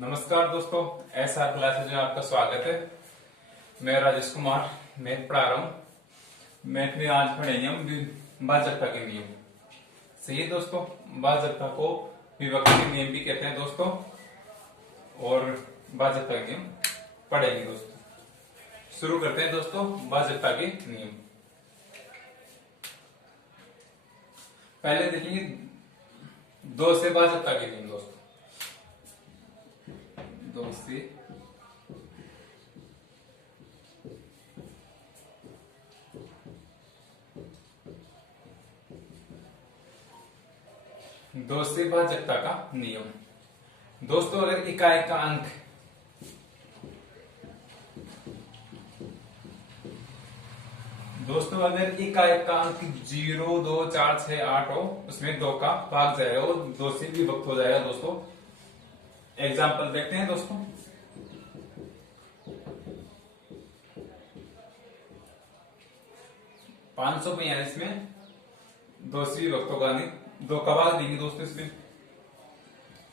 नमस्कार दोस्तों, SR classes में आपका स्वागत है। मैं राजेश कुमार मैथ पढ़ा रहा हूँ। मैथ में आज पढ़ेंगे हम भाजकता के नियम। सही है दोस्तों, भाजकता को विभक्ति के नियम भी कहते हैं दोस्तों, और भाजकता के नियम पढ़ेंगे दोस्तों। शुरू करते हैं दोस्तों भाजकता के नियम। पहले देखेंगे दो से भाजकता के नियम दोस्तों। दो से भाजकता का नियम। दोस्तों अगर इकाई का अंक इकाई का अंक 0, 2, 4, 6, 8 हो, उसमें 2 का भाग जाएगा, वो 2 से विभक्त हो जाएगा दोस्तों। एग्जाम्पल देखते हैं दोस्तों। पांच सौ 542 में 2 से विभक्त होगा, नहीं 2 का भाग देंगे दोस्तों। इसमें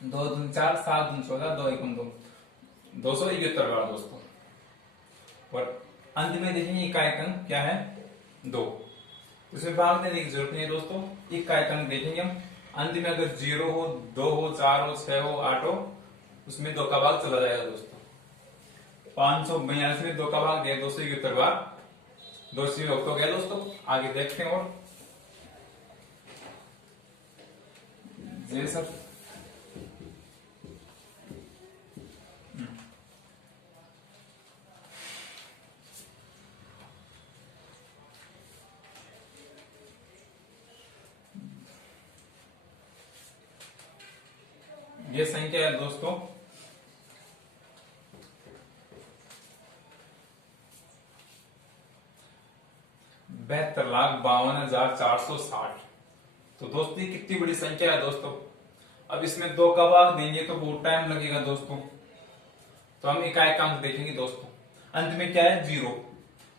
2 दूनी 4, 7 दूनी 14, 2 एकम 2, 271 बार दोस्तों। और अंत में देखेंगे इकाई का अंक क्या है, 2। इसमें भाग देने की जरूरत नहीं है दोस्तों। इकाई का अंक देखेंगे हम, अंत में अगर 0 हो, 2 हो, 4 हो, 6 हो, 8 हो, उसमें 2 का भाग चला जाएगा दोस्तों। 542 में 2 का भाग दिया, 271 बार 2 से विभक्त हो गया दोस्तों। आगे देखते हैं और जी सर। ये संख्या है दोस्तों 72,52,460। तो दोस्तों ये कितनी बड़ी संख्या है दोस्तों। अब इसमें 2 का भाग देंगे तो बहुत टाइम लगेगा दोस्तों। तो हम इकाई का अंक देखेंगे दोस्तों। अंत में क्या है, 0।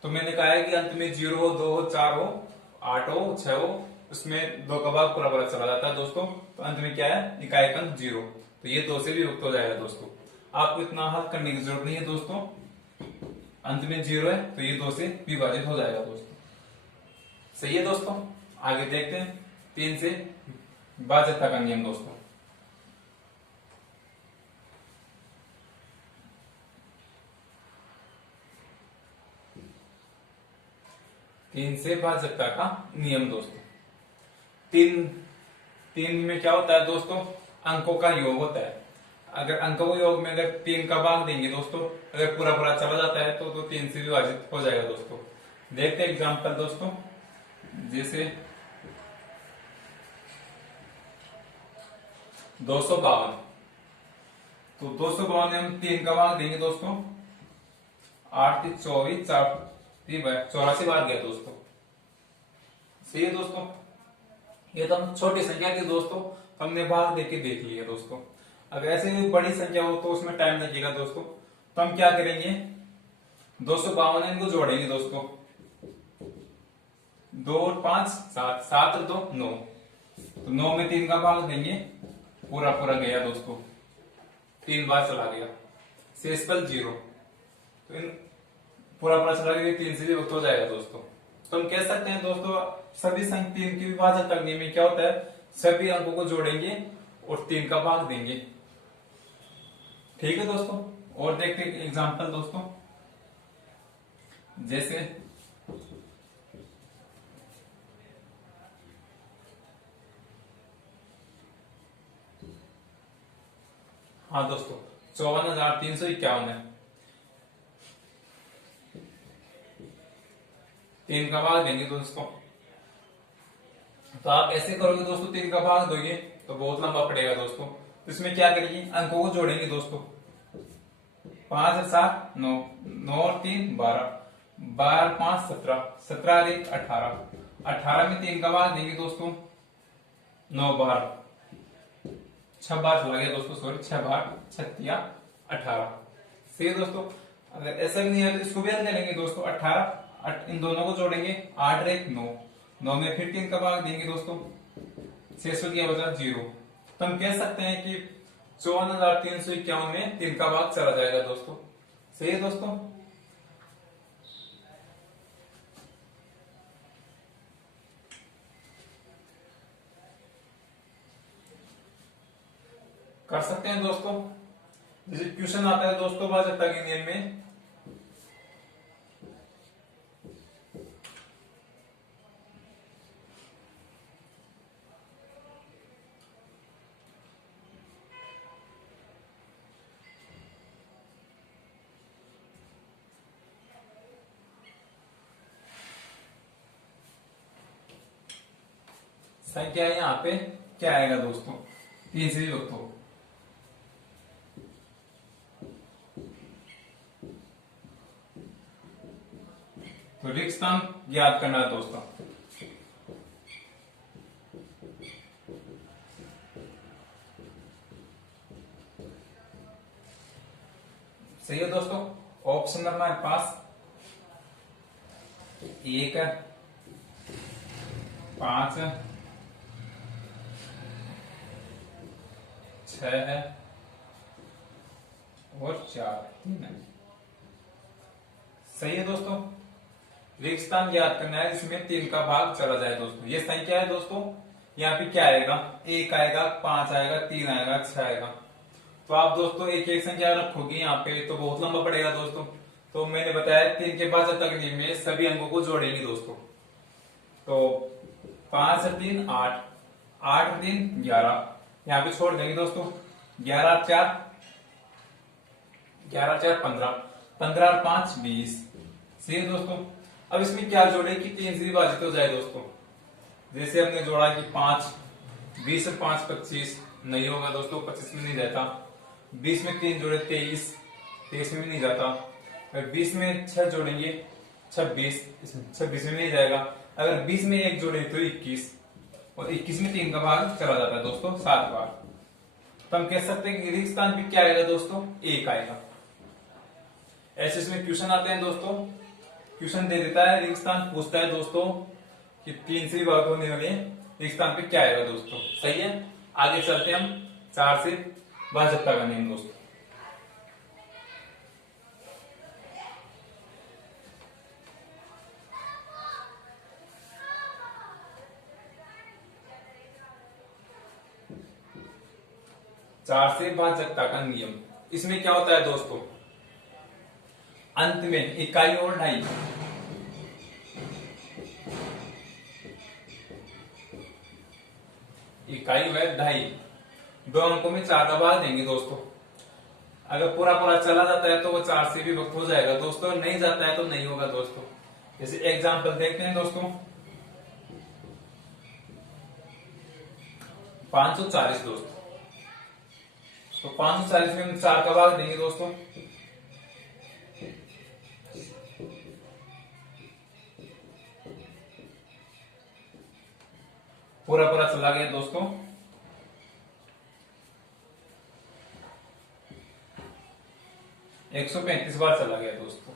तो मैंने कहा है कि अंत में 0 हो, 2 हो, 4 हो, 8 हो, 6 हो, उसमें 2 का भाग पूरा पूरा चला जाता है दोस्तों। तो अंत में क्या है, इकाई का अंक 0। तो ये 2 से भी विभक्त हो जाएगा दोस्तों। आपको इतना हल करने की जरूरत नहीं है दोस्तों। अंत में 0 है तो ये 2 से विभाजित हो जाएगा दोस्तों। सही है दोस्तों। आगे देखते हैं 3 से भाजकता का नियम दोस्तों। तीन से भाजकता का नियम दोस्तों। तीन में क्या होता है दोस्तों, अंकों का योग होता है। अगर अंकों के योग में अगर 3 का भाग देंगे दोस्तों, अगर पूरा पूरा चला जाता है तो 3 से विभाजित हो जाएगा दोस्तों। देखते हैं एग्जांपल दोस्तों। जैसे 252, तो 252 में हम 3 का भाग देंगे दोस्तों। 8 3 24, 84 बार गया दोस्तों। सही है दोस्तों। ये तो हम छोटी संख्या की दोस्तों हमने भाग देके देख लिया दोस्तों। अगर ऐसे बड़ी संख्या हो तो उसमें टाइम लगेगा दोस्तों। तो हम क्या करेंगे, 252 इनको जोड़ेंगे दोस्तों। 2 और 5 7, 7 और 2 9, तो 9 में 3 का भाग देंगे, पूरा पूरा गया दोस्तों, 3 बार चला गया, शेषफल 0। तो इन पूरा पूरा चला गया, 3 से विभक्त हो जाएगा दोस्तों। तो हम कह सकते हैं दोस्तों सभी संख्या 3 की विभाजन करने में क्या होता है, सभी अंकों को जोड़ेंगे और 3 का भाग देंगे। ठीक है दोस्तों। और देखते हैं एग्जांपल दोस्तों। जैसे हाँ दोस्तों 54,351 है, 3 का भाग देंगे दोस्तों। तो आप ऐसे करोगे दोस्तों, 3 का भाग दोगे तो बहुत लंबा पड़ेगा दोस्तों। इसमें क्या करेंगे, अंकों को जोड़ेंगे दोस्तों। 5 और 7 9, 9 और 3 12, 12 और 5 17, 17 और 1 18, 18 में 3 का भाग देंगे दोस्तों। 9 बार 6 बार चला गया दोस्तों, सॉरी 6 बार 6 18। सही दोस्तों। अगर ऐसा भी नहीं है तो इसको भी अंदर लेंगे दोस्तों। 18 इन दोनों को जोड़ेंगे, 8 और 1 9, 9 में फिर 3 का भाग देंगे दोस्तों, शेष क्या बचा 0। तो हम कह सकते हैं कि 54,351 में 3 का भाग चला जाएगा दोस्तों। सही है दोस्तों। कर सकते हैं दोस्तों। जैसे क्वेश्चन आता है दोस्तों भाजकता के नियम में, संख्या यहाँ पे क्या आएगा दोस्तों, 3 से विभक्त हो। तो रिक्त स्थान ज्ञात करना है दोस्तों। सही है दोस्तों। ऑप्शन नंबर हमारे पास 1 है, 5 है, 6 है और 4 3 है। सही है दोस्तों। रिक्त स्थान ज्ञात करना है जिसमें 3 का भाग चला जाए दोस्तों। ये संख्या है दोस्तों। यहाँ पे क्या आएगा, 1 आएगा, 5 आएगा, 3 आएगा, 6 आएगा। तो आप दोस्तों एक एक संख्या रखोगे यहाँ पे तो बहुत लंबा पड़ेगा दोस्तों। तो मैंने बताया 3 के बाद जब तक में सभी अंकों को जोड़ेंगे दोस्तों। तो 5 से 3 8, 8 3 11, यहाँ पे छोड़ देंगे दोस्तों। 11 4 15, 15 और 5 20। सही है दोस्तों। अब इसमें क्या जोड़े कि 3 से विभाजित हो जाए दोस्तों। जैसे हमने जोड़ा कि 5, 20 और 5 25 नहीं होगा दोस्तों, 25 में नहीं जाता। 20 में 3 जोड़े 23, 23 में भी नहीं जाता। अगर 20 में 6 जोड़ेंगे 26, 26 में नहीं जाएगा। अगर 20 में 1 जोड़े तो 21, और 21 में 3 का भाग चला जाता है दोस्तों 7 बार। तो हम कह सकते हैं कि रिक्त स्थान पे क्या आएगा दोस्तों, 1 आएगा। ऐसे इसमें क्वेश्चन आते हैं दोस्तों। क्वेश्चन दे देता है, रिक्त स्थान पूछता है दोस्तों कि 3 से विभाजित होने वाले रिक्त स्थान पे क्या आएगा दोस्तों। सही है। आगे चलते हैं हम 4 से भाजकता का नियम दोस्तों। चार से भाजकता का नियम, इसमें क्या होता है दोस्तों, अंत में इकाई और ढाई, इकाई व ढाई दो अंकों में 4 का भाग देंगे दोस्तों। अगर पूरा पूरा चला जाता है तो वो 4 से भी विभक्त हो जाएगा दोस्तों, नहीं जाता है तो नहीं होगा दोस्तों। जैसे एग्जांपल देखते हैं दोस्तों, 540 दोस्तों। तो 540 में हम 4 का भाग देंगे दोस्तों। पूरा पूरा चला गया दोस्तों। एक 135 बार चला गया दोस्तों।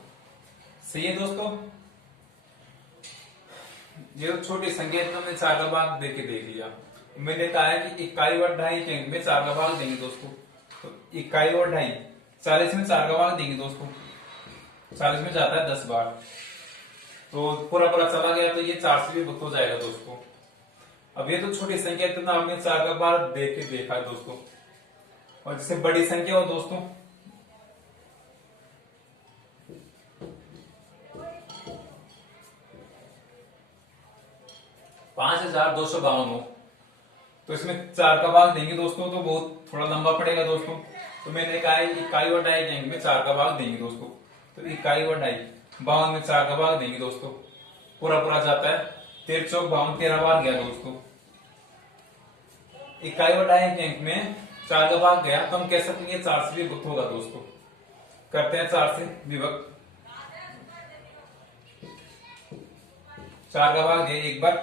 सही है दोस्तों। ये तो छोटी संख्या में हमने 4 का भाग देके देख लिया। मैंने कहा है कि इकाई और ढाई के अंक में 4 का भाग देंगे दोस्तों। तो इकाई और ढाई 40 में 4 का भाग देंगे दोस्तों। 40 में जाता है 10 बार। तो पूरा पूरा चला गया तो ये 4 से भी विभक्त हो जाएगा दोस्तों। अब ये तो छोटी संख्या तो आपने 4 का भाग देख के देखा है दोस्तों। और जिससे बड़ी संख्या हो दोस्तों, $5,252 हो, तो इसमें 4 का भाग देंगे दोस्तों तो बहुत थोड़ा लंबा पड़ेगा दोस्तों। तो मैंने कहा है इकाई और ढाई के अंक में 4 का भाग देंगे दोस्तों। तो इकाई और ढाई 52 में 4 का भाग देंगे दोस्तों। पूरा पूरा जाता है 13 चौक 52, 13 बार गया दोस्तों। इकाई और ढाई के अंक में 4 का भाग गया तो हम कह सकते हैं 4 से विभक्त होगा दोस्तों। करते हैं 4 से विभक्त। 4 का भाग गया एक बार,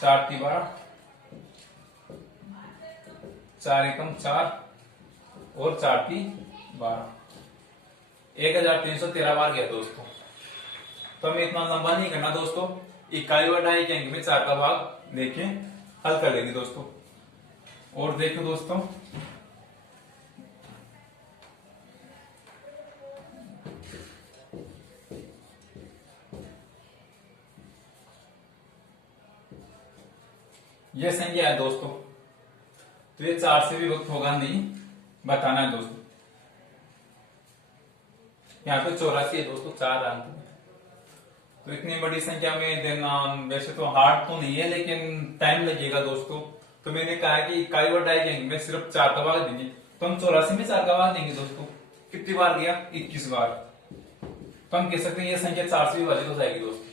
4 की 12, 4 एकम 4 और 4 की 12, 1313 बार गया दोस्तों। तो हमें इतना लंबा नहीं करना दोस्तों। इकाई और ढाई के अंक में 4 का भाग देखें, हल कर लेंगे दोस्तों। और देखो दोस्तों, ये संख्या है दोस्तों, तो ये 4 से भी वक्त होगा नहीं, बताना है दोस्तों। यहाँ पे 84 है दोस्तों, 4 अंक में। तो इतनी बड़ी संख्या में देना वैसे तो हार्ड तो नहीं है, लेकिन टाइम लगेगा दोस्तों। तो मैंने कहा कि इकाई और डाई में सिर्फ 4 का भाग देंगे, तो हम 84 में 4 का भाग देंगे दोस्तों। कितनी बार दिया? 21 बार। तो हम कह सकते हैं ये संख्या 4 से विभाजित हो जाएगी दोस्तों।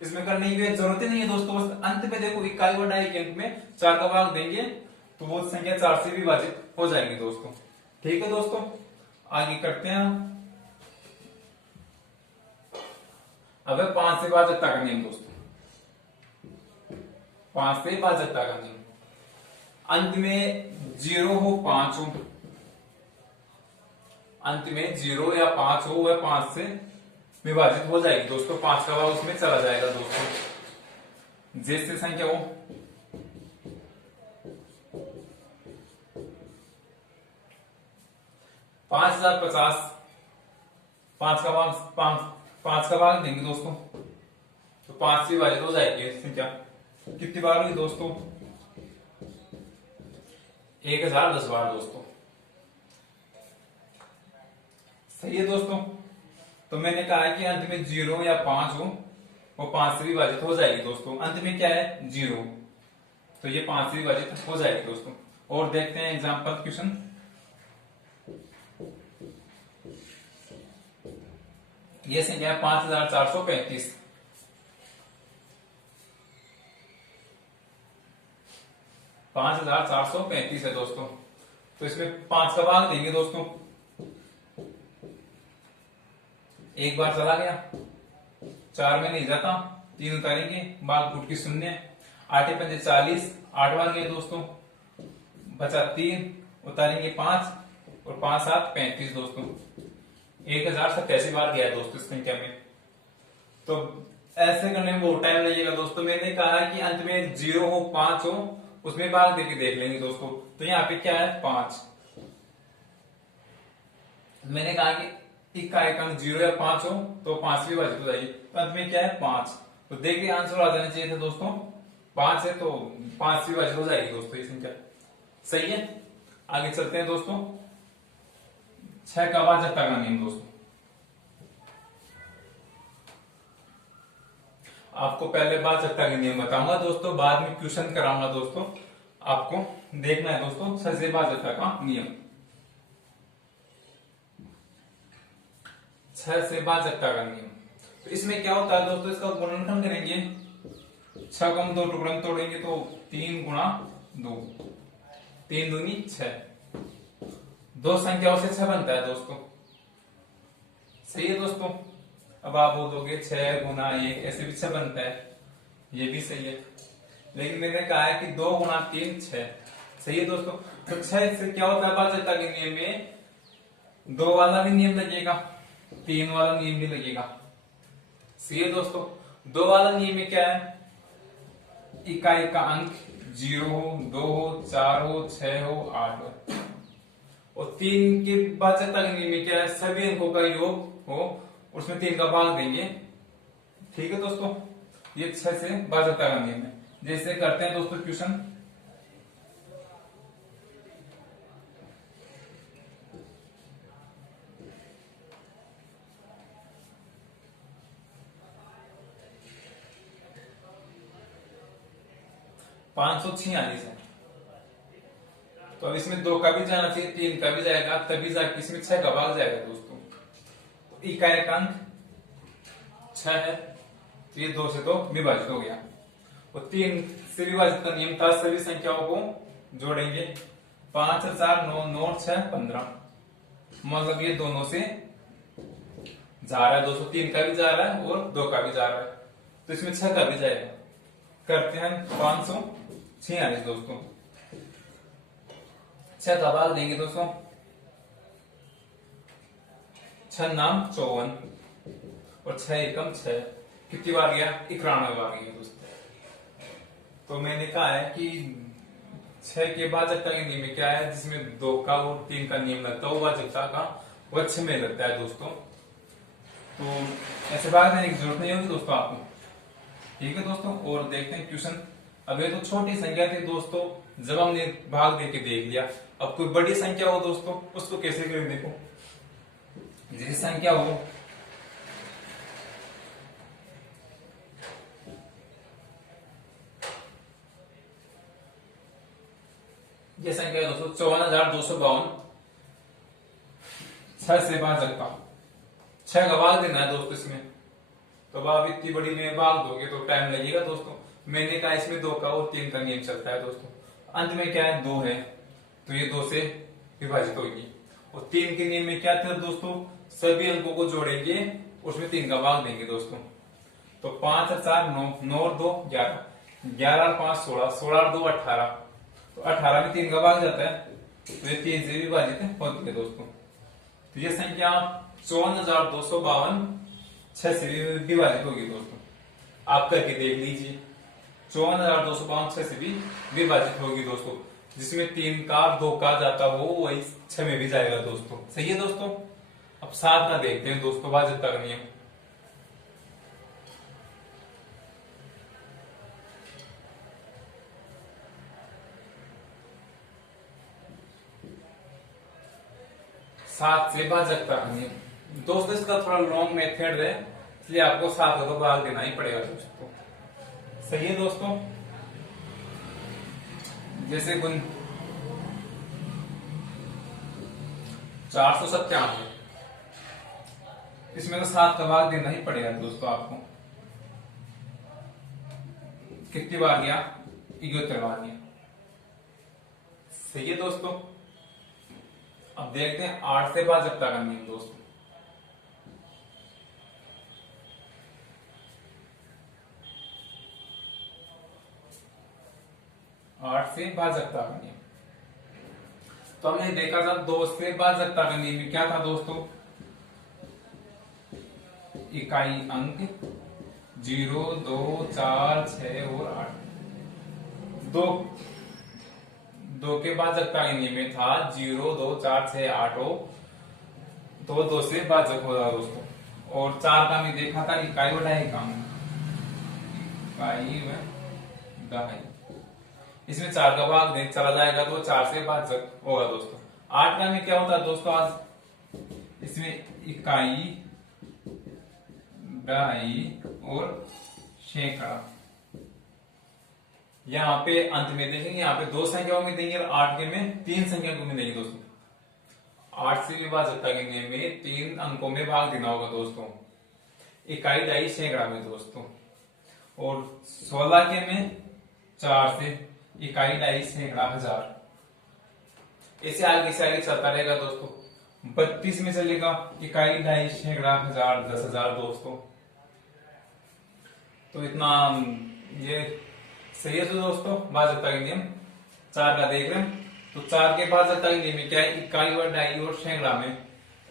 इसमें करने की जरूरत ही नहीं है दोस्तों, बस अंत में देखो इकाई और डाई के अंक में 4 का भाग देंगे तो वो संख्या 4 से विभाजित हो जाएगी दोस्तों। ठीक है दोस्तों, आगे करते हैं। अब 5 से भाजकता का नियम दोस्तों, 5 से भाजकता का नियम। अंत में 0 हो 5 हो, अंत में 0 या 5 हो, वह 5 से विभाजित हो जाएगी दोस्तों। 5 का भाग उसमें चला जाएगा दोस्तों। जैसे संख्या हो 5050, 5 का भाग 5 का भाग देंगे दोस्तों, तो 5 से विभाजित हो जाएगी संख्या। कितनी बार हुई दोस्तों? 1010 बार दोस्तों। सही है दोस्तों। तो मैंने कहा है कि अंत में 0 या 5 हो, वो 5 से विभाजित हो जाएगी दोस्तों। अंत में क्या है? 0, तो ये 5 से विभाजित हो जाएगी दोस्तों। और देखते हैं एग्जाम्पल क्वेश्चन। ये संख्या है 5435। 5435 है दोस्तों। तो इसमें 5 का भाग देंगे दोस्तों। एक बार चला गया, 4 में नहीं जाता, 3 उतारेंगे, भाग फुट की 0। 8 पंजे 40, 8 बार गए दोस्तों, बचा 3, उतारेंगे 5 और 5 7 35 दोस्तों। 1087 बार गया दोस्तों इस संख्या में। तो ऐसे करने में बहुत टाइम लगेगा दोस्तों। मैंने कहा कि अंत में 0 हो 5 हो, उसमें भाग देके देख लेंगे दोस्तों। तो यहाँ पे क्या है? 5। मैंने कहा कि इकाई का अंक 0 या 5 हो तो 5 से विभाजित हो जाएगी, तो अंत में क्या है? 5। तो देखिए आंसर आ जाना चाहिए था दोस्तों, 5 है तो 5 से विभाजित हो जाएगी दोस्तों ये संख्या। सही है, आगे चलते हैं दोस्तों। 6 का भाजकता का नियम दोस्तों। आपको पहले भाजकता का नियम बताऊंगा दोस्तों, बाद में क्वेश्चन कराऊंगा दोस्तों। आपको देखना है दोस्तों 6 से भाजकता का नियम। 6 से भाजकता का नियम, तो इसमें क्या होता है दोस्तों? इसका गुणनखंड करेंगे, 6 को हम 2 टुकड़े में तोड़ेंगे तो 3 गुणा 2, 3 दूनी 6। 2 संख्याओं से 6 बनता है दोस्तों। सही है दोस्तों। अब आप बोलोगे 6 गुना 1 ऐसे भी 6 बनता है, ये भी सही है, लेकिन मैंने कहा है कि 2 गुना 3 6। सही है दोस्तों। तो 6 से क्या होता है? भाजकता के नियम में 2 वाला भी नियम लगेगा, 3 वाला नियम भी लगेगा। सही है दोस्तों। 2 वाला नियम में क्या है? इकाई का अंक 0 हो, 2 हो, 4 हो, 6 हो, 8 हो। और 3 के भाजकता के नियम में क्या है? सभी अंकों का योग हो, उसमें 3 का भाग देंगे। ठीक है दोस्तों, ये 6 से भाजकता का नियम है। जैसे करते हैं दोस्तों क्वेश्चन। पांच 546 है, तो अब इसमें 2 का भी जाना चाहिए, 3 का भी जाएगा, तभी जाके इसमें 6 का भाग जाएगा दोस्तों। तो इकाई का अंक 6 है, तो ये 2 से तो विभाजित हो गया। और 3 से विभाजित का नियम था, सभी संख्याओं को जोड़ेंगे। 5 4 9 9 6 15, मतलब ये दोनों से जा रहा है दोस्तों, 3 का भी जा रहा है और 2 का भी जा रहा है, तो इसमें 6 का भी जाएगा। करते हैं 546 दोस्तों। 6 का भाग देंगे दोस्तों, 6 नाम 54 और 6 एकम 6। कितनी बार गया? 91 बार गया दोस्तों। तो मैंने कहा है कि 6 के भाजकता के नियम में क्या है, जिसमें 2 का और 3 का नियम लगता है, वो भाजकता का वह 6 में लगता है दोस्तों। तो ऐसे भाग देने की जरूरत नहीं होगी दोस्तों आपको। ठीक है दोस्तों, और देखते हैं क्वेश्चन। अब ये तो छोटी संख्या थी दोस्तों, जब हमने भाग दे के देख लिया। अब कोई बड़ी संख्या हो दोस्तों, उसको कैसे करें, देखो जैसी संख्या हो, ये संख्या है दोस्तों 54,252, 6 से भाजकता 6 का भाग देना है दोस्तों इसमें। तो अब आप इतनी बड़ी में भाग दोगे तो टाइम लगेगा दोस्तों। मैंने कहा इसमें 2 का और 3 का नियम चलता है दोस्तों। अंत में क्या है, 2 है, तो ये 2 से विभाजित होगी। और 3 के नियम में क्या था दोस्तों, सभी अंकों को जोड़ेंगे, उसमें 3 का भाग देंगे दोस्तों। तो 5 और 4 9, 9 और 2 11, 11 और 5 16, 16 और 2 18, तो 18 में 3 का भाग जाता है, तो ये 3 से विभाजित होती है दोस्तों। तो ये संख्या 54,252 6 से विभाजित होगी दोस्तों। आप करके देख लीजिए, 54,252 6 से भी विभाजित होगी दोस्तों। जिसमें 3 का 2 का जाता हो वही 6 में भी जाएगा दोस्तों। सही है दोस्तों। अब 7 का देखते हैं दोस्तों, भाजकता का नियम। सात से भाजकता का नियम दोस्तों, इसका थोड़ा लॉन्ग मेथड है, इसलिए आपको 7 का तो भाग देना ही पड़ेगा दोस्तों। सही है दोस्तों। जैसे गुण 497, इसमें तो 7 का भाग देना ही पड़ेगा दोस्तों आपको। कितनी बार गया, 71 बार गया। सही है दोस्तों। अब देखते हैं 8 से भाजकता का नियम दोस्तों। आठ से भाजकता का नियम, तो हमने देखा था 2 से भाजकता का नियम में क्या था दोस्तों, इकाई अंक 0 2 4 6 और 8। 2 के भाजकता के नियम में था 0 2 4 6 8 हो, तो 2 से भाजक होगा दोस्तों। और 4 का हमने देखा था इकाई व ढाई का अंक, इकाई व ढाई, इसमें 4 का भाग नहीं चला जाएगा तो 4 से भाजक होगा दोस्तों। 8 का में क्या होता है दोस्तों, आज इसमें इकाई ढाई और सैकड़ा। यहाँ पे अंत में देखेंगे, यहाँ पे 2 संख्याओं में देंगे और 8 के में 3 संख्याओं में देंगे दोस्तों। 8 से विभाजकता के नियम में 3 अंकों में भाग देना होगा दोस्तों, इकाई ढाई सैकड़ा में दोस्तों। और 16 के में 4 से इकाई ढाई सैकड़ा हजार। ऐसे आगे से आगे चलता रहेगा दोस्तों। 32 में चलेगा इकाई ढाई सैकड़ा हजार 10,000 दोस्तों। तो इतना ये सही है तो दोस्तों। भाजकता के नियम 4 का देख रहे हैं, तो 4 के भाजकता के नियम में क्या है, इकाई और ढाई और सैकड़ा में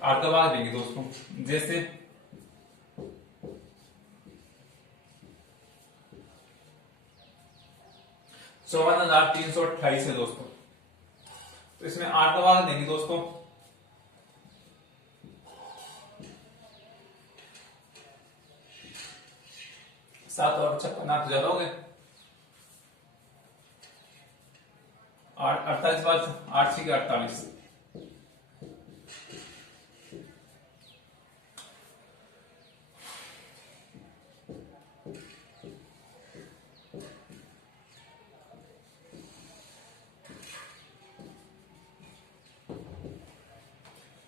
8 का भाग देंगे दोस्तों। जैसे 54,328 है दोस्तों, तो इसमें 8 का भाग देंगे दोस्तों। 7 और 56 आप ज्यादा हो गए, 48 बाद 8 6 48।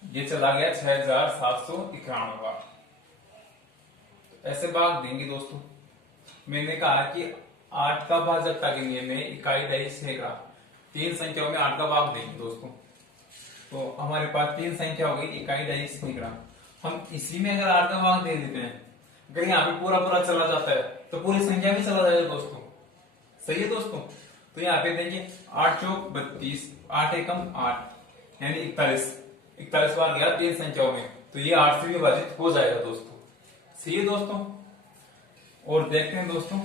ये चला गया 6,791 बार। ऐसे भाग देंगे दोस्तों। मैंने कहा कि 8 का भाजकता के नियम में इकाई ढाई सैकड़ा 3 संख्याओं में 8 का भाग देंगे दोस्तों। तो हमारे पास 3 संख्या हो गई इकाई ढाई सैकड़ा। हम इसी में अगर 8 का भाग दे देते हैं, अगर यहाँ पे पूरा पूरा चला जाता है तो पूरी संख्या भी चला जाएगा दोस्तों। सही है दोस्तों। तो यहाँ पे देखिए 8 चौक 32, 8 एकम 8 यानी 41 बार गया 3 संख्याओं में, तो ये 8 से विभाजित हो जाएगा दोस्तों। सही है दोस्तों। और देखते हैं दोस्तों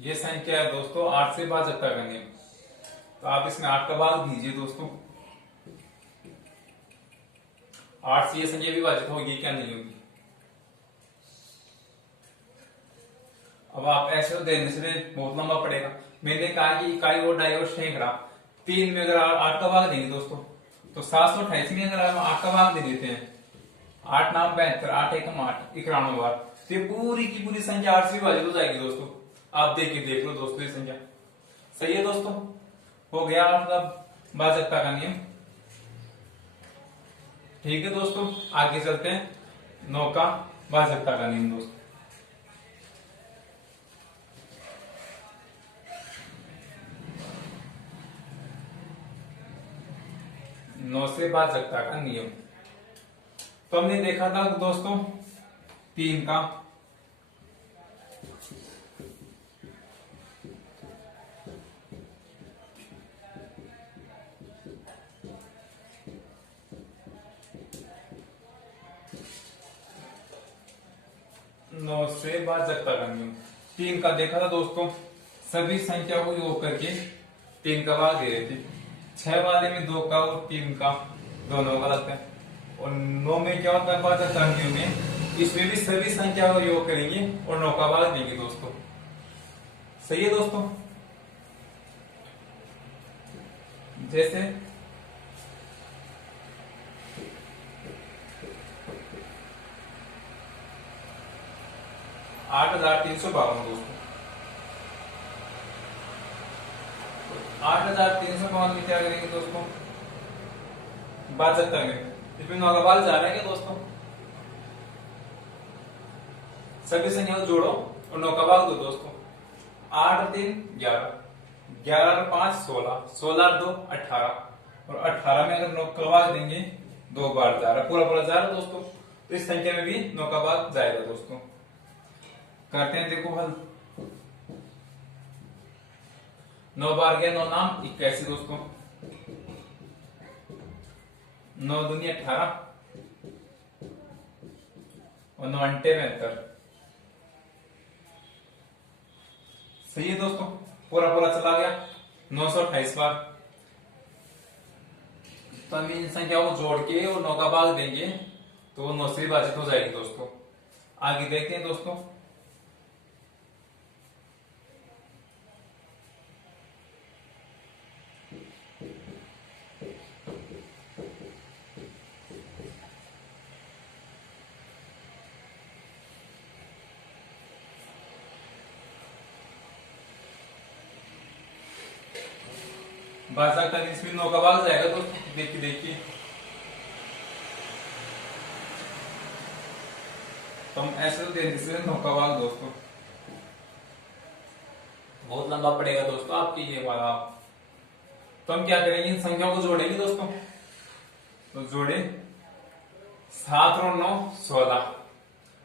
ये संख्या है दोस्तों 8 से भाजकता का नियम। तो आप इसमें 8 का भाग दीजिए दोस्तों। 8 से ये संख्या विभाजित होगी क्या नहीं होगी। अब आप ऐसे तो देने से बहुत लंबा पड़ेगा। मैंने कहा कि इकाई और डाई और सैकड़ा 3 में अगर 8 का भाग देंगे दोस्तों तो 728 में अगर हम 8 का भाग दे देते हैं, 8 9 72, 8 1 8, 91 बार, तो ये पूरी की पूरी संख्या 8 से विभाजित हो जाएगी दोस्तों। आप देख लो दोस्तों ये संख्या सही है दोस्तों। हो गया आपका भाजकता का नियम। ठीक है दोस्तों, आगे चलते हैं 9 का भाजकता का नियम दोस्तों। 9 से भाजकता का नियम तो हमने देखा था दोस्तों 3 का, नौ से भाजकता का नियम। 3 का देखा था दोस्तों, सभी संख्या को योग करके 3 का भाग दे रहे थे। 6 वाले में 2 का और 3 का दोनों का लगता है। और 9 में क्या होता है भाजकता नियम में, इसमें भी सभी संख्या को योग करेंगे और 9 का भाग देंगे दोस्तों। सही है दोस्तों। जैसे 8,352 दोस्तों, 8,352 में क्या करेंगे दोस्तों, भाजकता में इसमें 9 का भाग जा रहा है क्या दोस्तों। सभी संख्या को जोड़ो और 9 का भाग दो दोस्तों। 8 और 3 11, 11 और 5 16, 16 और 2 18, और 18 में अगर 9 का भाग देंगे 2 बार जा रहा, पूरा जा रहा दोस्तों। तो इस संख्या में भी 9 का भाग जाएगा दोस्तों। करते हैं देखो हल। 9 बार गया 9 नाम 81 दोस्तों, 9 दूनी 18 और 9 अंटे 72। सही है दोस्तों, पूरा चला गया 928 बार। तो हम इन संख्याओं को जोड़ के और 9 का भाग देंगे तो वो 9 से विभाजित हो जाएगी दोस्तों। आगे देखते हैं दोस्तों। भाजकता इसमें 9 का भाग जाएगा दोस्तों। देखिए तो हम ऐसे तो देने से 9 का भाग दोस्तों बहुत लंबा पड़ेगा दोस्तों आपकी ये वाला। तो हम क्या करेंगे, इन संख्याओं को जोड़ेंगे दोस्तों। तो जोड़े 7 और 9 16,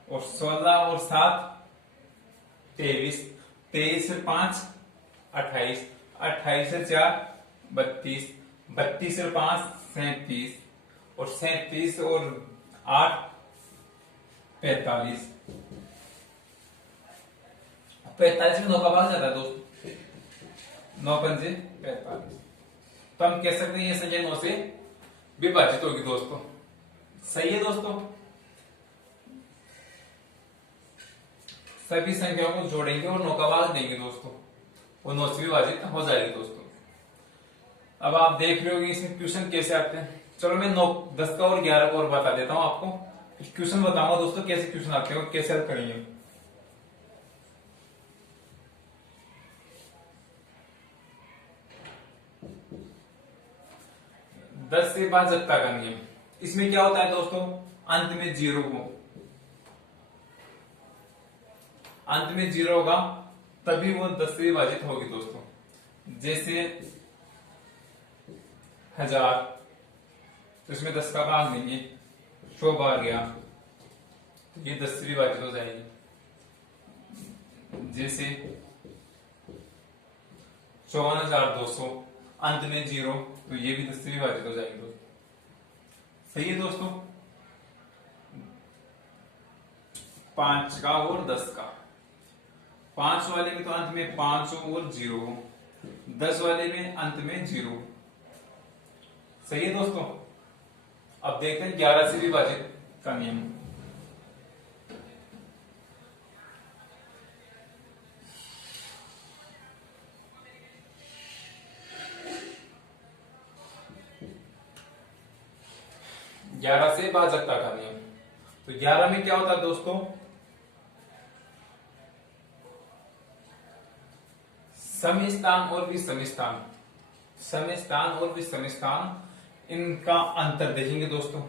और 16 और 7 23, 23 से 5 28, 28 से 4 32, 32 से 5 37, और 37 और 8 45, 45 में 9 का भाग जाता है दोस्तों, 9 पंजे 45। तो हम कह सकते हैं ये संख्या 9 से विभाजित होगी दोस्तों। सही है दोस्तों। सभी संख्याओं को जोड़ेंगे और 9 का भाग देंगे दोस्तों, वो 9 से विभाजित हो जाएगी दोस्तों। अब आप देख रहे होगे इसमें क्वेश्चन कैसे आते हैं। चलो मैं 9 10 का और 11 का और बता देता हूं आपको, क्वेश्चन बताऊंगा दोस्तों कैसे क्वेश्चन आते हैं और कैसे हल करेंगे। 10 से भाजकता का नियम, इसमें क्या होता है दोस्तों, अंत में 0 हो, अंत में 0 होगा तभी वो 10 से विभाजित होगी दोस्तों। जैसे 1000, तो इसमें 10 का भाग देंगे, 100 बार गया तो ये 10 से विभाजित हो जाएगी। जैसे 54,200, अंत में 0, तो ये भी 10 से विभाजित हो जाएगी दोस्तों। सही है दोस्तों। 5 का और 10 का, 5 वाले में तो अंत में 5 और 0, 10 वाले में अंत में 0। सही है दोस्तों। अब देखते हैं 11 से विभाजित का नियम। ग्यारह से भाजकता का नियम। तो 11 में क्या होता है दोस्तों, सम स्थान और विषम स्थान, सम स्थान और विषम स्थान इनका अंतर देखेंगे दोस्तों।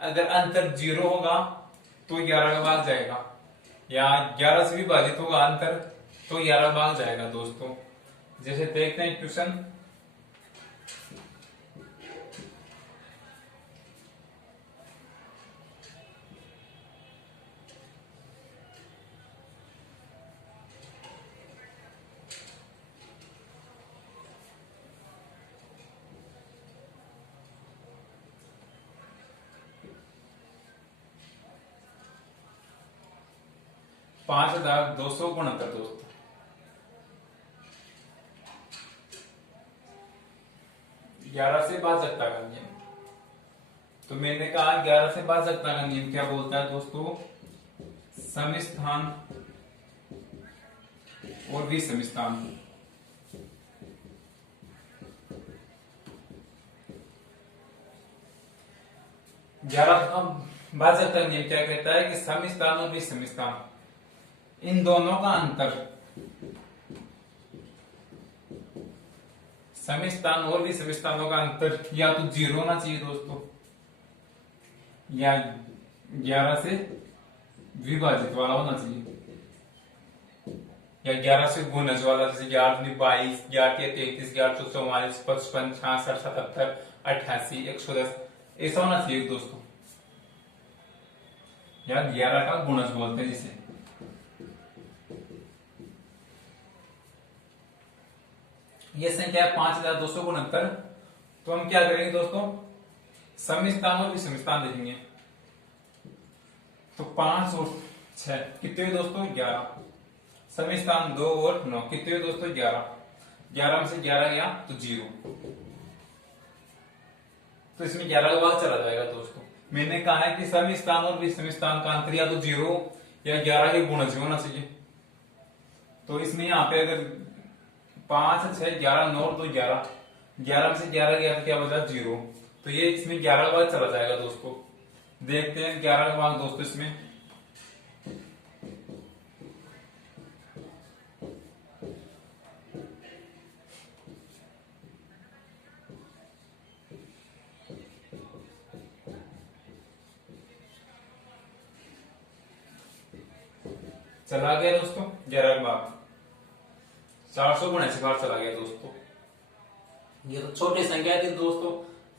अगर अंतर 0 होगा तो 11 का भाग जाएगा, या 11 से विभाजित होगा अंतर तो 11 भाग जाएगा दोस्तों। जैसे देखते हैं क्वेश्चन, $5,269 दोस्तों। ग्यारह से भाजकता का नियम। तो मैंने कहा 11 से भाजकता का नियम क्या बोलता है दोस्तों, सम स्थान और विषम स्थान। 11 का भाजकता का नियम क्या कहता है कि सम स्थान और विषम स्थान इन दोनों का अंतर, सम स्थान और विषम स्थानों का अंतर या तो 0 होना चाहिए दोस्तों, या 11 से विभाजित वाला होना चाहिए, या 11 से गुणज वाला, जैसे 11 दूनी 22, 11 के 33, 11 चौक 44, 55, 66, 77, 88, 110 ऐसा होना चाहिए दोस्तों, या 11 का गुणज बोलते हैं जिसे। ये संख्या है 5,269। तो हम क्या करेंगे दोस्तों, सम स्थान और विषम स्थान देखेंगे। तो 5 और 6 कितने हुए दोस्तों, 11। सम स्थान 2 और 9 कितने हुए दोस्तों, 11। 11 में से 11 गया तो 0, तो इसमें 11 का भाग चला जाएगा दोस्तों। मैंने कहा है कि सम स्थान और विषम स्थान का अंतर या तो 0 या 11 के गुणज होना चाहिए। तो इसमें यहाँ पे अगर 5, 6, 11, 9 तो 11, 11 में से 11 गया तो क्या बचा, 0। तो ये इसमें 11 का भाग चला जाएगा दोस्तों। देखते हैं 11 का भाग दोस्तों इसमें। चला गया दोस्तों 11 का भाग, 472 बार चला गया दोस्तों। ये तो छोटी संख्या थी दोस्तों,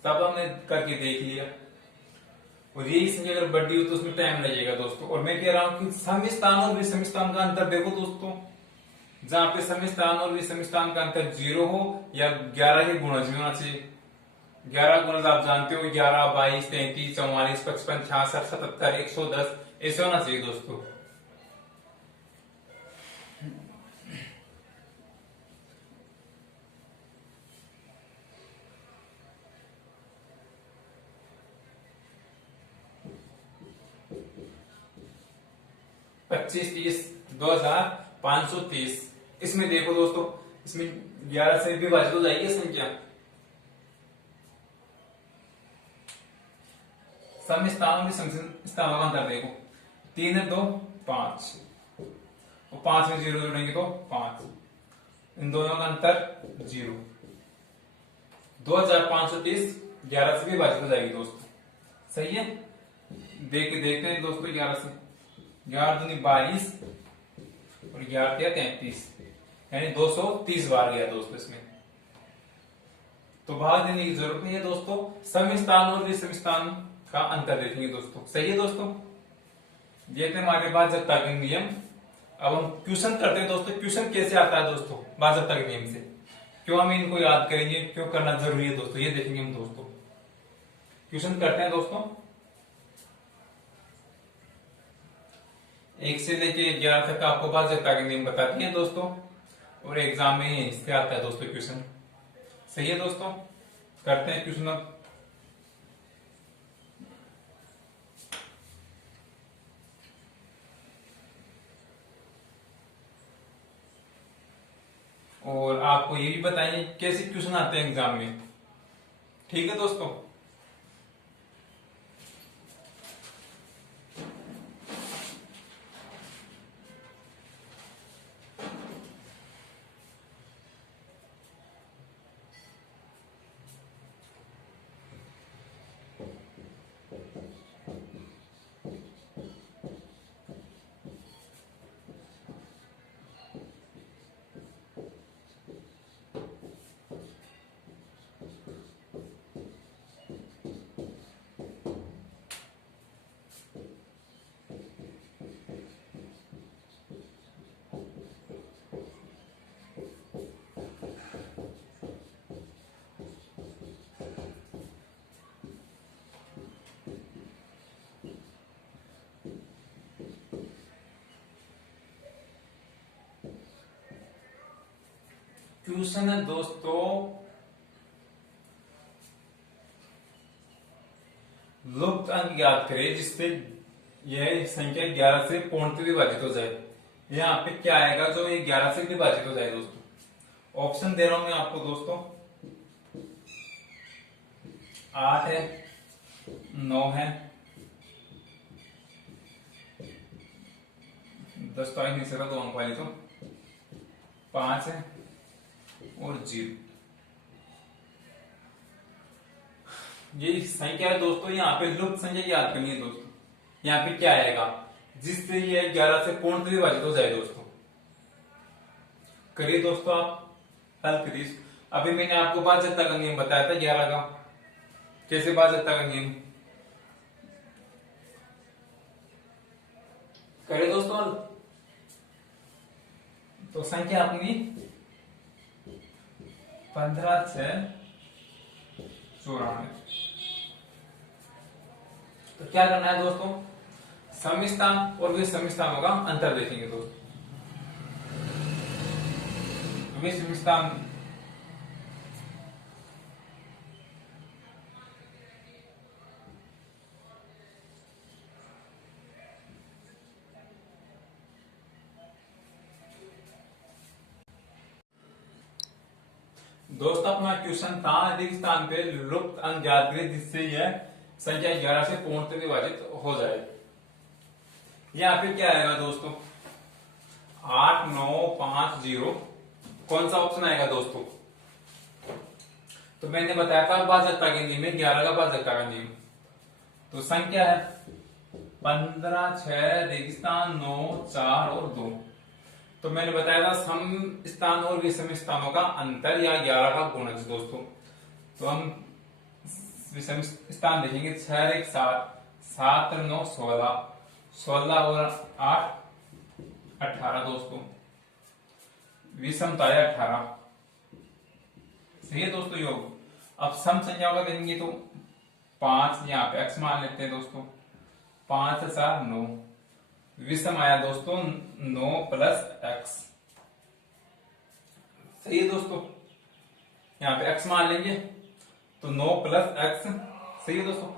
सब हमने करके देख लिया। और यही संख्या अगर बड़ी हो तो उसमें टाइम लगेगा दोस्तों। और मैं कह रहा हूं कि सम स्थान और विषम स्थान का अंतर देखो दोस्तों, जहां पे सम स्थान और विषम स्थान का अंतर 0 हो या 11 के गुणज में होना चाहिए। 11 गुणज आप जानते हो, 11, 22, 33, 44, 55, 66, 77, 110 ऐसे होना चाहिए दोस्तों। पच्चीस, 30, 2530। इसमें देखो दोस्तों, इसमें 11 से विभाजित हो जाएगी संख्या। सम स्थानों में स्थानों का अंतर देखो, 3 है 2, 5 और 5 में 0 जोड़ेंगे तो 5, इन दोनों का अंतर 0। 2530 11 से विभाजित हो जाएगी दोस्तों। सही है, देखते हैं दोस्तों। 11 से 11 दूनी 22 और 11 के 33, यानी 230 बार गया दोस्तों इसमें। तो भाग देने की जरूरत नहीं है दोस्तों। सम स्थान और विषम स्थान का अंतर देखेंगे दोस्तों। सही है दोस्तों, ये थे हमारे भाजकता के नियम। अब हम क्वेश्चन करते हैं दोस्तों। क्वेश्चन कैसे आता है दोस्तों भाजकता के नियम से, क्यों हम इनको याद करेंगे, क्यों करना जरूरी है दोस्तों, ये देखेंगे हम दोस्तों। क्वेश्चन करते हैं दोस्तों। 1 से लेके 11 तक आपको भाज्यता के नियम बता दिए दोस्तों, और एग्जाम में इससे आता है दोस्तों क्वेश्चन। सही है दोस्तों, करते हैं क्वेश्चन अब। और आपको ये भी बताइए कैसे क्वेश्चन आते हैं एग्जाम में। ठीक है दोस्तों। क्वेश्चन है दोस्तों, लुप्त अंक याद करें जिससे यह संख्या 11 से पूर्णतः विभाजित हो जाए। यहाँ पे क्या आएगा जो ये 11 से विभाजित हो जाए दोस्तों। ऑप्शन दे रहा हूं मैं आपको दोस्तों। 8 है, 9 है, 10 तो आ नहीं सकता 2 अंक वाली, तो 5 है और 0। ये संख्या है दोस्तों। यहाँ पे लुप्त संख्या याद करनी है दोस्तों। यहाँ पे क्या आएगा जिससे ये 11 से पूर्णतः विभाजित हो जाए दोस्तों। करिए दोस्तों, आप हल करिए। अभी मैंने आपको भाज्यता का नियम बताया था 11 का, कैसे भाज्यता का नियम करिए दोस्तों। तो संख्या अपनी 15 6 94। तो क्या करना है दोस्तों, सम स्थान और विषम स्थानों का अंतर देखेंगे दोस्तों। विषम स्थान दोस्तों अपना क्वेश्चन था अधिक स्थान पे लुप्त अंक ज्ञात करें जिससे यह संख्या 11 से पूर्णतः विभाजित हो जाए। यहाँ पे क्या आएगा दोस्तों, 8 9 5 0। कौन सा ऑप्शन आएगा दोस्तों? तो मैंने बताया था भाज्यता के नियम में 11 का भाज्यता का नियम। तो संख्या है 15 6 रेगिस्तान 9 4 और 2। तो मैंने बताया था सम स्थान और विषम स्थानों का अंतर या 11 का गुणज दोस्तों। तो हम विषम स्थान देखेंगे 6 1 7 7 9 16 16 और 8 18 दोस्तों। विषमता है 18। सही है दोस्तों योग। अब सम संख्याओं का देखेंगे तो 5 यहाँ पे x मान लेते हैं दोस्तों। 5 4 9। विषम आया दोस्तों 9 प्लस x। सही है दोस्तों। यहाँ पे x मान लेंगे तो 9 प्लस x। सही है दोस्तों।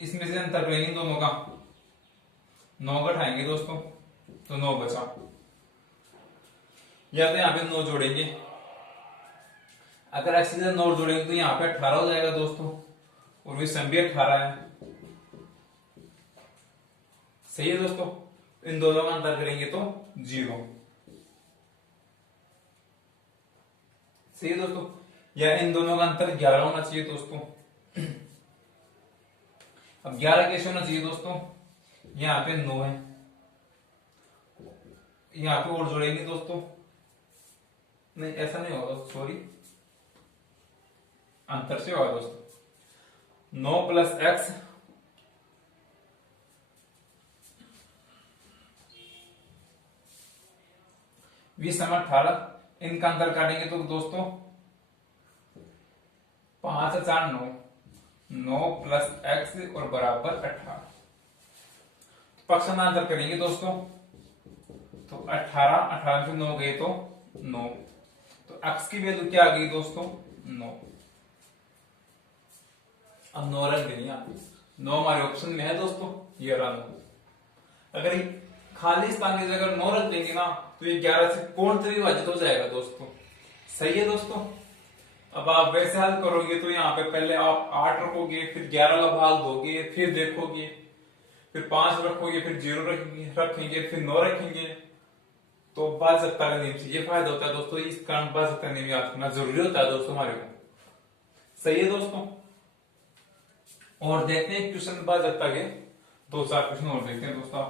इसमें से अंतर करेंगे दोनों का, 9 घटाएंगे दोस्तों तो 9 बचा। या तो यहाँ पे 9 जोड़ेंगे, अगर x से 9 जोड़ेंगे तो यहाँ पे 18 हो जाएगा दोस्तों, और विषम भी 18 है। सही है दोस्तों। इन दोनों का अंतर करेंगे तो 0। सही है दोस्तों। या इन दोनों का अंतर 11 होना चाहिए दोस्तों। अब 11 कैसे होना चाहिए दोस्तों, यहाँ पे 9 है, यहाँ पे और जोड़ेंगे दोस्तों। नहीं ऐसा नहीं होगा, सॉरी, अंतर से होगा दोस्तों। 9 प्लस x विषम 18। इनका अंतर काटेंगे तो दोस्तों 5 4 9 9 प्लस x और बराबर 18। पक्षांतर करेंगे दोस्तों, तो 18, 18 से 9 गए तो 9, तो x की वैल्यू क्या आ गई दोस्तों 9। अब 9 रख देंगे यहाँ पे, 9 हमारे ऑप्शन में है दोस्तों, ये रहा 9। अगर ये खाली स्थान की जगह 9 रख देंगे ना तो ये 11 से पूर्णतः विभाजित हो जाएगा दोस्तों। सही है दोस्तों। अब आप वैसे हल करोगे तो यहाँ पे पहले आप 8 रखोगे, फिर 11 का भाग दोगे, फिर देखोगे, फिर 5 रखोगे, फिर 0 रखेंगे, फिर 9 रखेंगे, तो भाजकता का नियम से ये फायदा होता है दोस्तों। इस कारण भाजकता नियम याद करना जरूरी होता है दोस्तों हमारे को। सही है दोस्तों। और देखते हैं क्वेश्चन भाजकता के 2-4 क्वेश्चन और देखते हैं दोस्तों।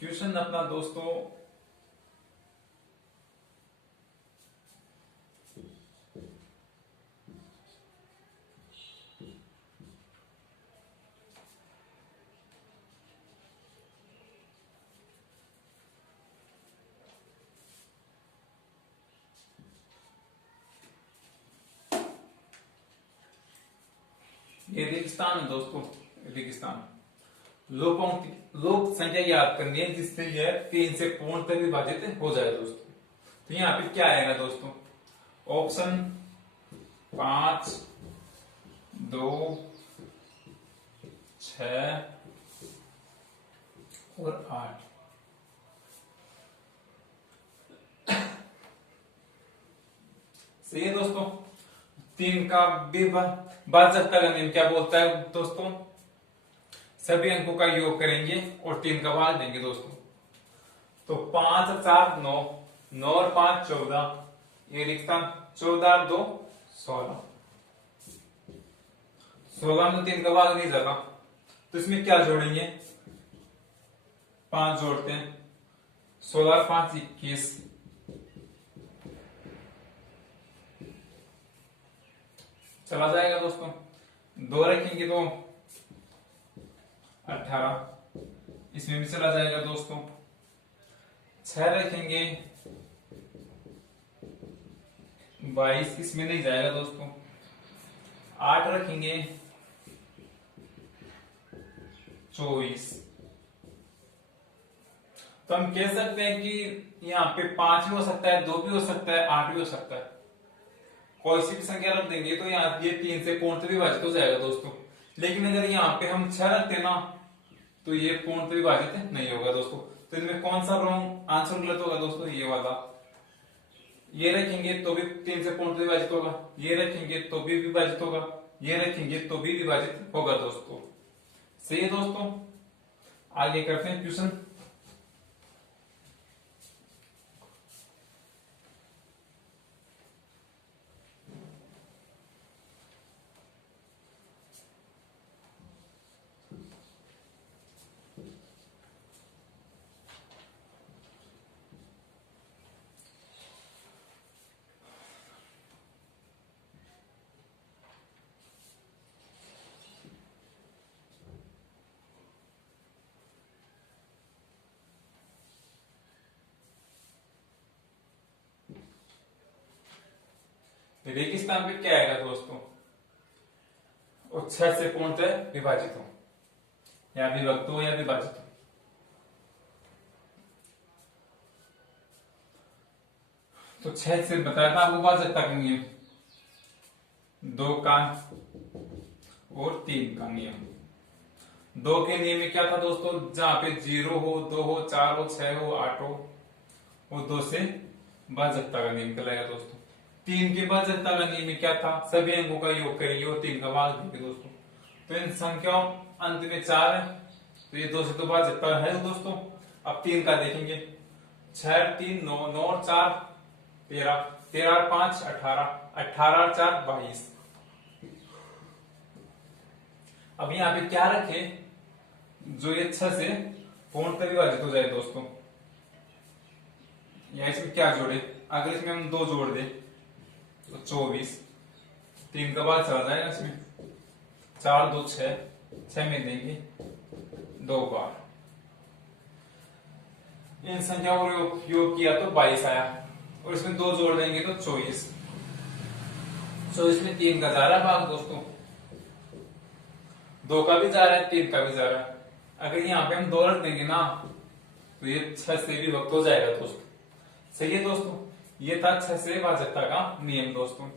क्वेश्चन अपना दोस्तों ये रेगिस्तान है दोस्तों, रेगिस्तान। लोक संख्या याद करनी है जिससे यह 3 से पूर्णतः विभाजित हो जाए दोस्तों। तो यहाँ पे क्या आएगा दोस्तों, ऑप्शन 5, 2, 6 और 8। सही है दोस्तों। 3 का भाजकता का नियम क्या बोलता है दोस्तों, सभी अंकों का योग करेंगे और 3 का भाग देंगे दोस्तों। तो 5 और 4 9, 9 और 5 14, ये लिखता 14 और 2 16, 16 में 3 का भाग नहीं जाता, तो इसमें क्या जोड़ेंगे, 5 जोड़ते हैं, 16 और 5 21, चला जाएगा दोस्तों। 2 रखेंगे तो 18, इसमें भी चला जाएगा दोस्तों। 6 रखेंगे 22, इसमें नहीं जाएगा दोस्तों। 8 रखेंगे 24। तो हम कह सकते हैं कि यहाँ पे 5 भी हो सकता है, 2 भी हो सकता है, 8 भी हो सकता है। कोई सी भी संख्या रख देंगे तो यहाँ ये 3 से पूर्णतः विभाजित हो जाएगा दोस्तों। लेकिन अगर यहाँ पे हम 6 रखते ना तो ये पूर्णतः विभाजित नहीं होगा दोस्तों। तो इनमें कौन सा रॉन्ग आंसर गलत होगा दोस्तों, ये वाला। ये रखेंगे तो भी 3 से पूर्णतः विभाजित होगा, ये रखेंगे तो भी विभाजित होगा, ये रखेंगे तो भी विभाजित होगा दोस्तों। सही है दोस्तों। आगे करते हैं क्वेश्चन। रेगिस्तान पे क्या आएगा दोस्तों, और 6 से पूर्णतः विभाजित हो, या विभक्त हो या विभाजित हो। तो 6 से बताया था आपको भाजकता का नियम, 2 का और 3 का नियम। 2 के नियम में क्या था दोस्तों, जहां पे 0 हो, 2 हो, 4 हो, 6 हो, 8 हो, वो 2 से भाजकता का नियम कहलाएगा दोस्तों। 3 के भाजकता का नियम में क्या था, सभी अंकों का योग करेंगे और 3 का भाग देंगे दोस्तों। तो इन संख्याओं अंत में 4 है, तो ये 2 से तो भाजकता है दोस्तों। अब 3 का देखेंगे, 6 3 9, 9 और 4 13, 13 और 5 18, 18 और 4 22। अब यहाँ पे क्या रखे, जो ये 6 से पूर्णतः विभाजित हो जाए दोस्तों। या इसमें क्या जोड़े, अगर इसमें हम 2 जोड़ दे तो 24, 3 का भाग चला जाएगा इसमें, 4 2 6, 6 में देंगे 2 बार। इन संख्याओं को योग किया तो 22 आया। और इसमें 2 जोड़ देंगे तो 24। 24 में 3 का जा रहा है भाग दोस्तों, 2 का भी जा रहा है, 3 का भी जा रहा है। अगर यहाँ पे हम 2 रख देंगे ना तो ये 6 से विभक्त हो जाएगा दोस्तों। सही है दोस्तों, ये था 6 से भाजकता का नियम दोस्तों।